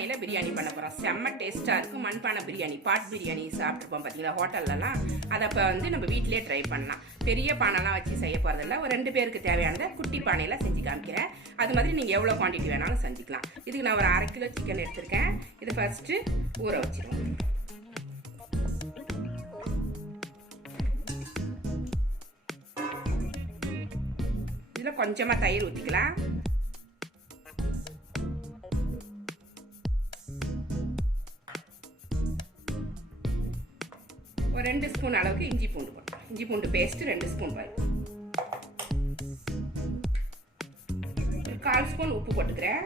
மண்பானையில் பிரியாணி பண்ண போகிறோம் செம்ம டேஸ்ட்டாக இருக்கும் மண்பானை பிரியாணி பாட் பிரியாணி சாப்பிட்ருப்போம் பார்த்தீங்களா ஹோட்டல்லலாம் அதை இப்போ வந்து நம்ம வீட்டிலேயே ட்ரை பண்ணலாம். பெரிய பானைலாம் வச்சு செய்ய போகிறதில்ல ஒரு ரெண்டு பேருக்கு தேவையானதை குட்டி பானையில் செஞ்சு காமிக்கிறேன். அது மாதிரி நீங்கள் எவ்வளோ குவான்டிட்டி வேணாலும் செஞ்சுக்கலாம். இதுக்கு நான் ஒரு அரை கிலோ சிக்கன் எடுத்திருக்கேன். இது ஃபஸ்ட்டு ஊற வச்சிருவோம். இதில் கொஞ்சமாக தயிர் ஊற்றிக்கலாம் ரெண்டு ஸ்பூன் அளவுக்கு இஞ்சி பூண்டு போட்டோம் இஞ்சி பூண்டு பேஸ்ட் ரெண்டு ஸ்பூன் பாரு கால் ஸ்பூன் உப்பு போட்டுக்கிறேன்.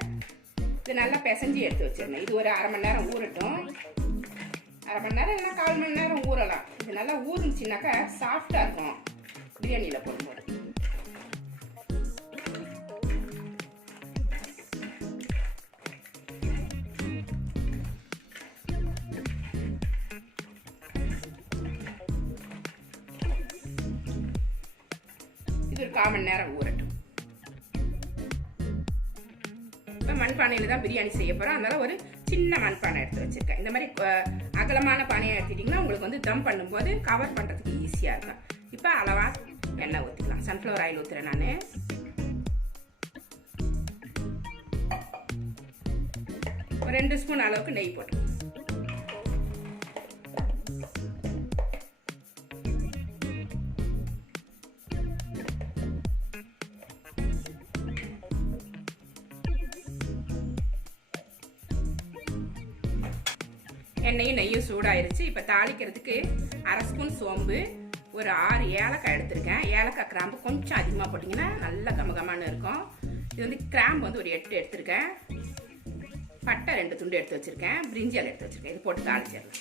இது நல்லா பிசைஞ்சு எடுத்து வச்சிருந்தேன் இது ஒரு அரை மணி நேரம் ஊறட்டும். அரை மணி நேரம் இல்லைன்னா கால் மணி நேரம் ஊறலாம். இது நல்லா ஊறுச்சுனாக்கா சாஃப்டாக இருக்கும். பிரியாணியில் போடும்போது. இது ஒரு கால் மணி நேரம் ஊறட்டும். இப்போ மண்பானையில் தான் பிரியாணி செய்ய போகிறோம் அதனால் ஒரு சின்ன மண்பானை எடுத்து வச்சுருக்கேன். இந்த மாதிரி அகலமான பானையை எடுத்துட்டிங்கன்னா உங்களுக்கு வந்து தம் பண்ணும்போது கவர் பண்ணுறதுக்கு ஈஸியாக இருக்கும். இப்போ அளவாக எண்ணெய் ஊற்றிக்கலாம் சன்ஃப்ளவர் ஆயில் ஊற்றுறேன் நான். ஒரு ரெண்டு ஸ்பூன் அளவுக்கு நெய் போட்டுக்கலாம். எண்ணெயும் நெய்யும் சூடாயிருச்சு. இப்போ தாளிக்கிறதுக்கு அரை ஸ்பூன் சோம்பு ஒரு ஆறு ஏலக்காய் எடுத்திருக்கேன். ஏலக்காய் கிராம்பு கொஞ்சம் அதிகமாக போட்டிங்கன்னா நல்ல கமகமான்னு இருக்கும். இது வந்து கிராம்பு வந்து ஒரு எட்டு எடுத்திருக்கேன். பட்டை ரெண்டு துண்டு எடுத்து வச்சுருக்கேன். பிரிஞ்சால் எடுத்து வச்சிருக்கேன். இது போட்டு தாளிச்சிடலாம்.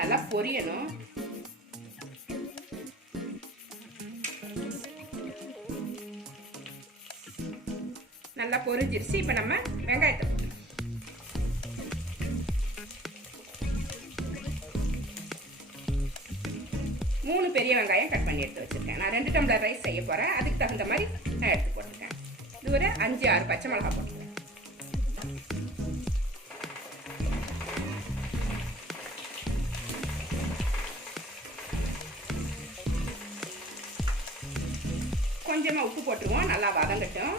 நல்லா பொரியணும். நல்லா பொரிஞ்சிருச்சு. இப்போ நம்ம வெங்காயத்தை மூணு பெரிய வெங்காயம் கட் பண்ணி எடுத்து வச்சிருக்கேன். நான் ரெண்டு டம்ளர் ரைஸ் செய்ய போகிறேன் அதுக்கு தகுந்த மாதிரி நான் எடுத்து போட்டிருக்கேன் இது ஒரு அஞ்சு ஆறு பச்சை மிளகாய் போட்டுருக்கேன் கொஞ்சமாக உப்பு போட்டுருவோம். நல்லா வதங்கட்டும்.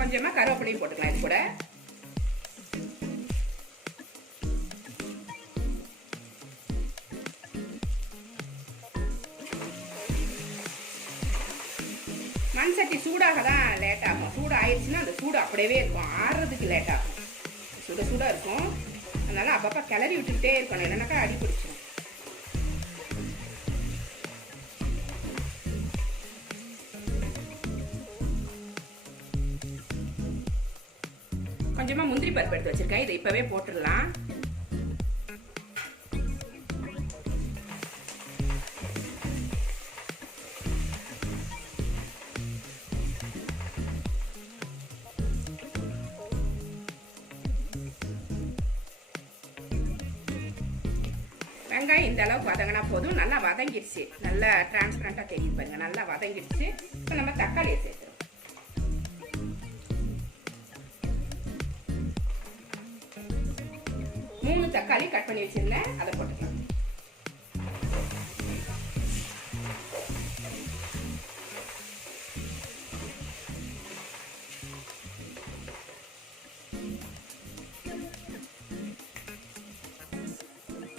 கொஞ்சமா கருவேப்பிலையும் போட்டுக்கலாம் இது கூட. மண் சட்டி சூடாக தான் லேட் ஆகும். சூடு ஆயிடுச்சுன்னா அந்த சூடு அப்படியே இருக்கும். ஆறுறதுக்கு லேட் ஆகும். சுட சுட இருக்கும். அதனால அப்பப்போ கிளறி விட்டுக்கிட்டே இருக்கணும். இல்லைனாக்கா அடி பிடிச்சிடும் கொஞ்சமா முந்திரி பருப்பு எடுத்து வச்சிருக்கேன். இதை இப்பவே போட்டுடலாம். வெங்காயம் இந்த அளவுக்கு வதங்கினா போதும். நல்லா வதங்கிடுச்சு நல்லா டிரான்ஸ்பரண்டாக தெரியுது பாருங்க. நல்லா வதங்கிடுச்சு இப்போ நம்ம தக்காளியை சேர்த்து வச்சுருந்தேன் அதை போட்டுக்கலாம்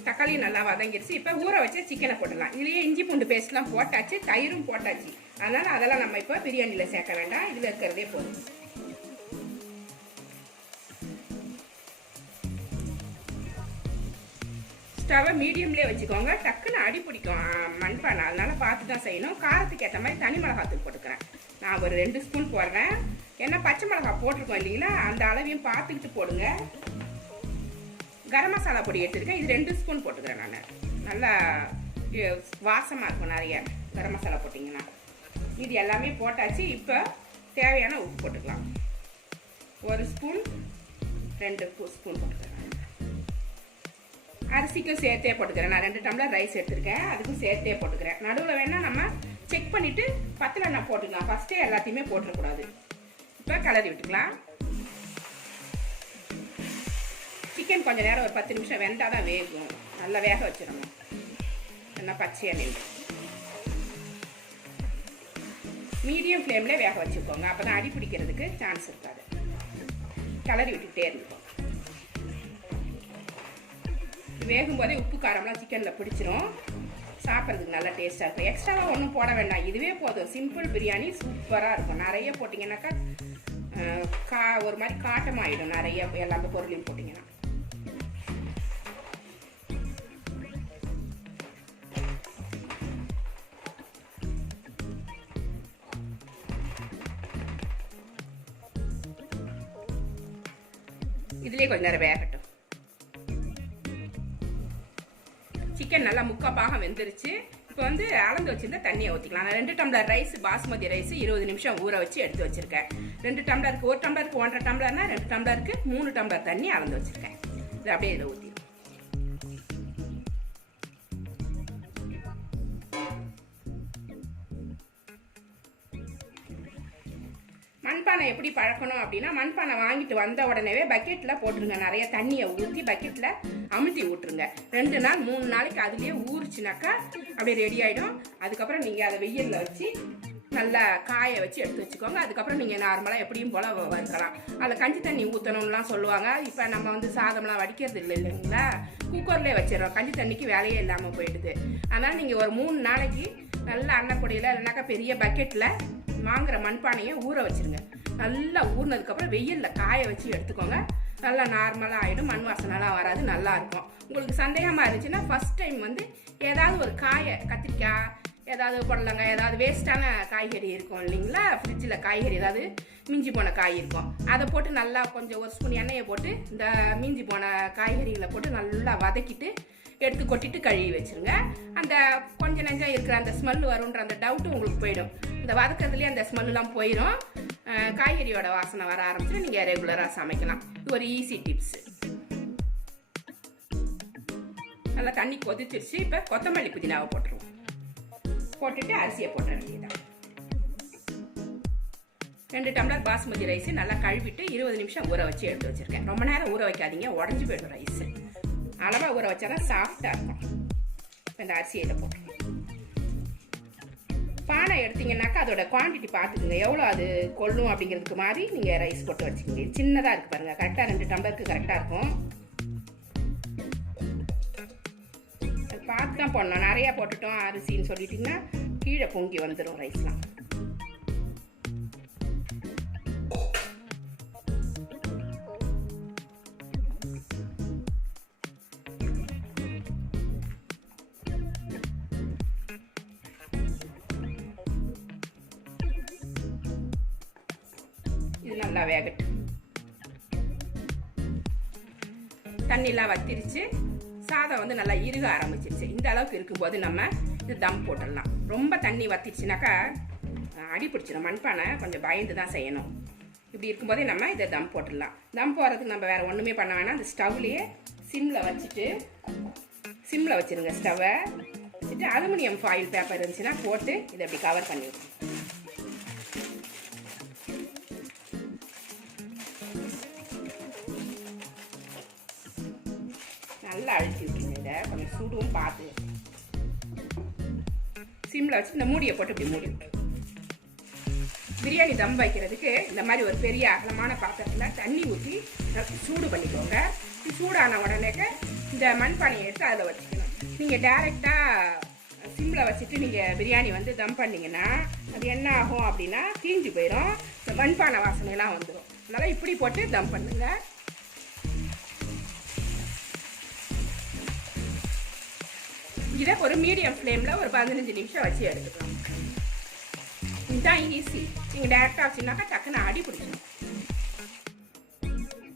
தக்காளியும் நல்லா வதங்கிடுச்சு இப்போ ஊற வச்சு சிக்கனை போட்டுடலாம் இதுலேயே இஞ்சி பூண்டு பேஸ்ட்லாம் போட்டாச்சு தயிரும் போட்டாச்சு அதனால் அதெல்லாம் நம்ம இப்போ பிரியாணியில் சேர்க்க வேண்டாம் இதில் இருக்கிறதே போதும் ஸ்டவ்வை மீடியம்லேயே வச்சுக்கோங்க. டக்குன்னு அடி பிடிக்கும். மண்பானை. அதனால பார்த்து தான் செய்யணும். காரத்துக்கு ஏற்ற மாதிரி தனி மிளகாத்தூள் போட்டுக்கிறேன். நான் ஒரு ரெண்டு ஸ்பூன் போடுறேன். ஏன்னா பச்சை மிளகா போட்டிருக்கோம் இல்லைங்களா? அந்த அளவையும் பார்த்துக்கிட்டு போடுங்க. கரம் மசாலா பொடி எடுத்துருக்கேன். இது ரெண்டு ஸ்பூன் போட்டுக்கிறேன் நான். நல்லா வாசமாக இருக்கும் நிறைய கரம் மசாலா போட்டிங்கன்னா. இது எல்லாமே போட்டாச்சு. இப்போ தேவையான உப்பு போட்டுக்கலாம். ஒரு ஸ்பூன் ரெண்டு ஸ்பூன் போட்டுக்கிறேன். அரிசிக்கும் சேர்த்தே போட்டுக்கிறேன். நான் ரெண்டு டம்ளர் ரைஸ் எடுத்திருக்கேன். அதுக்கும் சேர்த்தே போட்டுக்கிறேன். நடுவில் வேணால் நம்ம செக் பண்ணிவிட்டு பத்தில் நான் போட்டுக்கலாம். ஃபஸ்ட்டே எல்லாத்தையுமே போட்டுடக்கூடாது இப்போ கலரி விட்டுக்கலாம். சிக்கன் கொஞ்ச நேரம் ஒரு பத்து நிமிஷம் வெந்தால் தான் வேகும். நல்லா வேக வச்சிடணும். என்ன பச்சையாக நின்று மீடியம் ஃப்ளேமில் வேக வச்சுக்கோங்க. அப்போ தான் அடி பிடிக்கிறதுக்கு சான்ஸ் இருக்காது. கிளறி விட்டுக்கிட்டே இருந்துக்கோங்க வேகும் போதே உப்பு காரம்லாம் சிக்கனில் பிடிச்சிரும். சாப்பிட்றதுக்கு நல்லா டேஸ்ட்டாக இருக்கும். எக்ஸ்ட்ராவாக ஒன்றும் போட வேண்டாம். இதுவே போதும். சிம்பிள் பிரியாணி சூப்பராக இருக்கும். நிறைய போட்டிங்கன்னாக்கா கா ஒரு மாதிரி காட்டமாகிடும் நிறைய எல்லாமே பொருளையும் போட்டிங்கன்னா. இதுலேயே கொஞ்ச நேரம் வேகட்டும். சிக்கன் நல்லா முக்கா பாகம் வெந்துருச்சு. இப்போ வந்து அளந்து வச்சிருந்த தண்ணியை ஊற்றிக்கலாம் நான் ரெண்டு டம்ளர் ரைஸ் பாஸ்மதி ரைஸ் இருபது நிமிஷம் ஊற வச்சு எடுத்து வச்சிருக்கேன். ரெண்டு டம்ளருக்கு ஒரு டம்ளருக்கு ஒன்றரை டம்ளர்னா ரெண்டு டம்ளருக்கு மூணு டம்ளர் தண்ணி அளந்து வச்சிருக்கேன். இது அப்படியே இதை ஊற்றி மண்பானை எப்படி பழக்கணும் அப்படின்னா மண்பானை வாங்கிட்டு வந்த உடனேவே பக்கெட்டில் போட்டுருங்க. நிறைய தண்ணியை ஊற்றி பக்கெட்டில் அமுத்தி விட்டுருங்க ரெண்டு நாள் மூணு நாளைக்கு அதுலேயே ஊறுச்சுனாக்கா அப்படியே ரெடி ஆகிடும் அதுக்கப்புறம் நீங்கள் அதை வெயிலில் வச்சு நல்லா காய வச்சு எடுத்து வச்சுக்கோங்க. அதுக்கப்புறம் நீங்கள் நார்மலாக எப்படியும் போல் வ- வறுக்கலாம். அதில் கஞ்சி தண்ணி ஊற்றணும்லாம் சொல்லுவாங்க. இப்போ நம்ம வந்து சாதம்லாம் வடிக்கிறது இல்லை இல்லைங்களா? குக்கர்லேயே வச்சிடறோம். கஞ்சி தண்ணிக்கு வேலையே இல்லாமல் போயிடுது. அதனால் நீங்கள் ஒரு மூணு நாளைக்கு நல்ல அன்னப்பொடியில் இல்லைனாக்கா பெரிய பக்கெட்டில் வாங்குகிற மண்பானையை ஊற வச்சுருங்க. நல்லா ஊறினதுக்கப்புறம் வெயிலில் காய வச்சு எடுத்துக்கோங்க. நல்லா நார்மலாக ஆகிடும் மண் வாசனைலாம் வராது. நல்லா இருக்கும். உங்களுக்கு சந்தேகமாக இருந்துச்சுன்னா ஃபர்ஸ்ட் டைம் வந்து ஏதாவது ஒரு காயை கத்திரிக்காய் ஏதாவது புடலங்காய் ஏதாவது வேஸ்ட்டான காய்கறி இருக்கும் இல்லைங்களா? ஃப்ரிட்ஜில் காய்கறி ஏதாவது மிஞ்சி போன காய் இருக்கும். அதை போட்டு நல்லா கொஞ்சம் ஒரு ஸ்பூன் எண்ணெயை போட்டு இந்த மிஞ்சி போன காய்கறிகளை போட்டு நல்லா வதக்கிட்டு எடுத்து கொட்டிட்டு கழுவி வச்சுருங்க. அந்த கொஞ்சம் நெஞ்சம் இருக்கிற அந்த ஸ்மெல் வரும்ன்ற அந்த டவுட்டும் உங்களுக்கு போயிடும். இந்த வதக்கிறதுலேயே அந்த ஸ்மெல்லாம் போயிடும் காய்கறியோட வாசனை வர ஆரம்பிச்சு நீங்கள் ரெகுலராக சமைக்கலாம். இது ஒரு ஈஸி டிப்ஸ் நல்லா தண்ணி கொதிச்சிருச்சு. இப்போ கொத்தமல்லி புதினாவை போட்டுருவோம். போட்டுட்டு அரிசியை போட்ட வேண்டியதான் ரெண்டு டம்ளர் பாஸ்மதி ரைஸ் நல்லா கழுவிட்டு இருபது நிமிஷம் ஊற வச்சு எடுத்து வச்சிருக்கேன். ரொம்ப நேரம் ஊற வைக்காதீங்க. உடஞ்சி போயிடும் ரைஸ் அளவாக ஊற வச்சா தான் சாஃப்டாக இருக்கும். இப்போ இந்த அரிசியை இதில் போட்டுருவோம். பானை எடுத்தீங்கன்னாக்கா அதோட குவாண்டிட்டி பார்த்துக்குங்க. எவ்வளோ அது கொள்ளும் அப்படிங்கிறதுக்கு மாதிரி நீங்கள் ரைஸ் போட்டு வச்சுக்கோங்க. சின்னதாக இருக்குது பாருங்கள் கரெக்டாக ரெண்டு டம்ளருக்கு கரெக்டாக இருக்கும். பார்த்து தான் போடணும் நிறையா போட்டுட்டோம். அரிசின்னு சொல்லிட்டிங்கன்னா கீழே பொங்கி வந்துடும் ரைஸ்லாம் தண்ணிலாம் வத்திருச்சு. சாதம் வந்து நல்லா இறுக ஆரம்பிச்சிருச்சு. இந்த அளவுக்கு இருக்கும்போது நம்ம இது தம் போட்டுடலாம். ரொம்ப தண்ணி வத்திருச்சுனாக்கா அஹ், அடி பிடிச்சிடும் மண்பானை கொஞ்சம் பயந்து தான் செய்யணும். இப்படி இருக்கும்போதே நம்ம இதை தம் போட்டுடலாம். தம் போடுறதுக்கு நம்ம வேறு ஒன்றுமே பண்ண வேணாம். அந்த ஸ்டவ்லேயே சிம்மில் வச்சுட்டு சிம்மில் வச்சுருங்க ஸ்டவ்வை. வச்சுட்டு அலுமினியம் ஃபாயில் பேப்பர் இருந்துச்சுன்னா போட்டு இதை அப்படி கவர் பண்ணிடுவோம் சுடும் பார்த்து. சிம்மில் வச்சு இந்த மூடியை போட்டு இப்படி மூடி. பிரியாணி தம் வைக்கிறதுக்கு இந்த மாதிரி ஒரு பெரிய அகலமான பாத்திரத்தில் தண்ணி ஊற்றி சூடு பண்ணிக்கோங்க. சூடான உடனேக்க இந்த மண்பானையை எடுத்து அதில் வச்சுக்கணும். நீங்கள் டேரெக்டாக சிம்மில் வச்சுட்டு நீங்கள் பிரியாணி வந்து தம் பண்ணீங்கன்னா அது என்ன ஆகும் அப்படின்னா தீஞ்சு போயிடும் இந்த மண்பானை வாசனைலாம் வந்துடும் அதனால் இப்படி போட்டு தம் பண்ணுங்கள் இதை ஒரு மீடியம் ஃப்ளேமில் ஒரு பதினஞ்சு நிமிஷம் வச்சு எடுத்துக்கலாம் இதுதான் ஈஸி நீங்கள் டேரெக்டாக வச்சுனாக்கா டக்குன்னு அடி பிடிச்சிடும்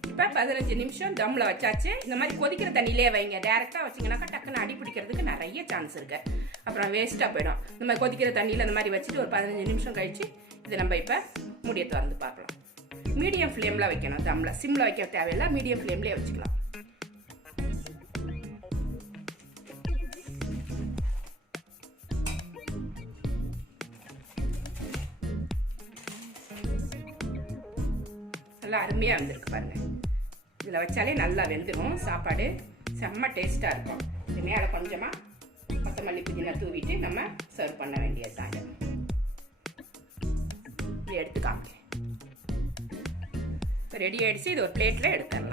இப்போ பதினஞ்சு நிமிஷம் தம்மில் வச்சாச்சு. இந்த மாதிரி கொதிக்கிற தண்ணியிலே வைங்க. டேரெக்டாக வச்சிங்கனாக்கா டக்குன்னு அடி பிடிக்கிறதுக்கு நிறைய சான்ஸ் இருக்குது அப்புறம் வேஸ்ட்டாக போயிடும். இந்த மாதிரி கொதிக்கிற தண்ணியில் இந்த மாதிரி வச்சுட்டு ஒரு பதினஞ்சு நிமிஷம் கழித்து இதை நம்ம இப்போ மூடியை திறந்து பார்க்கலாம். மீடியம் ஃப்ளேமில் வைக்கணும் தம்மில் சிம்மில் வைக்க தேவையில்லை. மீடியம் ஃப்ளேம்லேயே வச்சுக்கலாம். அருமையாக வந்திருக்கு பாருங்கள் இதில் வச்சாலே நல்லா வெந்துடும் சாப்பாடு செம்ம டேஸ்ட்டாக இருக்கும். இது மேலே கொஞ்சமாக கொத்தமல்லி புதினா தூவிட்டு நம்ம சர்வ் பண்ண வேண்டியது தான் இது. இது எடுத்து ரெடி ஆகிடுச்சு இது ஒரு பிளேட்டில் எடுத்துடலாம்.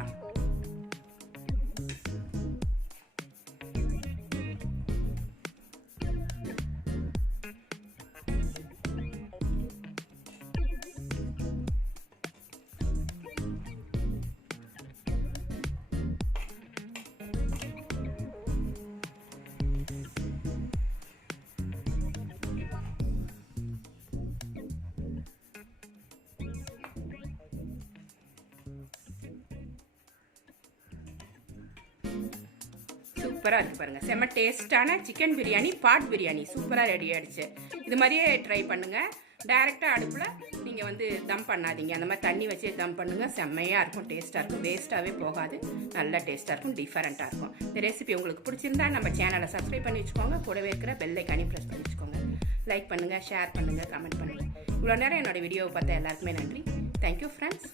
சூப்பராக இருக்குது பாருங்கள் செம்ம டேஸ்ட்டான சிக்கன் பிரியாணி பாட் பிரியாணி. சூப்பராக ரெடி ஆகிடுச்சு இது மாதிரியே ட்ரை பண்ணுங்கள் டைரெக்டாக அடுப்பில் நீங்கள் வந்து தம் பண்ணாதீங்க. அந்த மாதிரி தண்ணி வச்சே தம் பண்ணுங்கள் செம்மையாக இருக்கும். டேஸ்ட்டாக இருக்கும். வேஸ்ட்டாகவே போகாது. நல்ல டேஸ்ட்டாக இருக்கும். டிஃபரெண்ட்டாக இருக்கும். இந்த ரெசிபி உங்களுக்கு பிடிச்சிருந்தா நம்ம சேனலை சப்ஸ்கிரைப் பண்ணி வச்சுக்கோங்க. கூடவே இருக்கிற பெல்லைக்கானி ப்ரெஸ் பண்ணி வச்சுக்கோங்க. லைக் பண்ணுங்கள் ஷேர் பண்ணுங்கள் கமெண்ட் பண்ணுங்கள் இவ்வளோ நேரம் என்னோட வீடியோவை பார்த்த எல்லாருக்குமே நன்றி. Thank you friends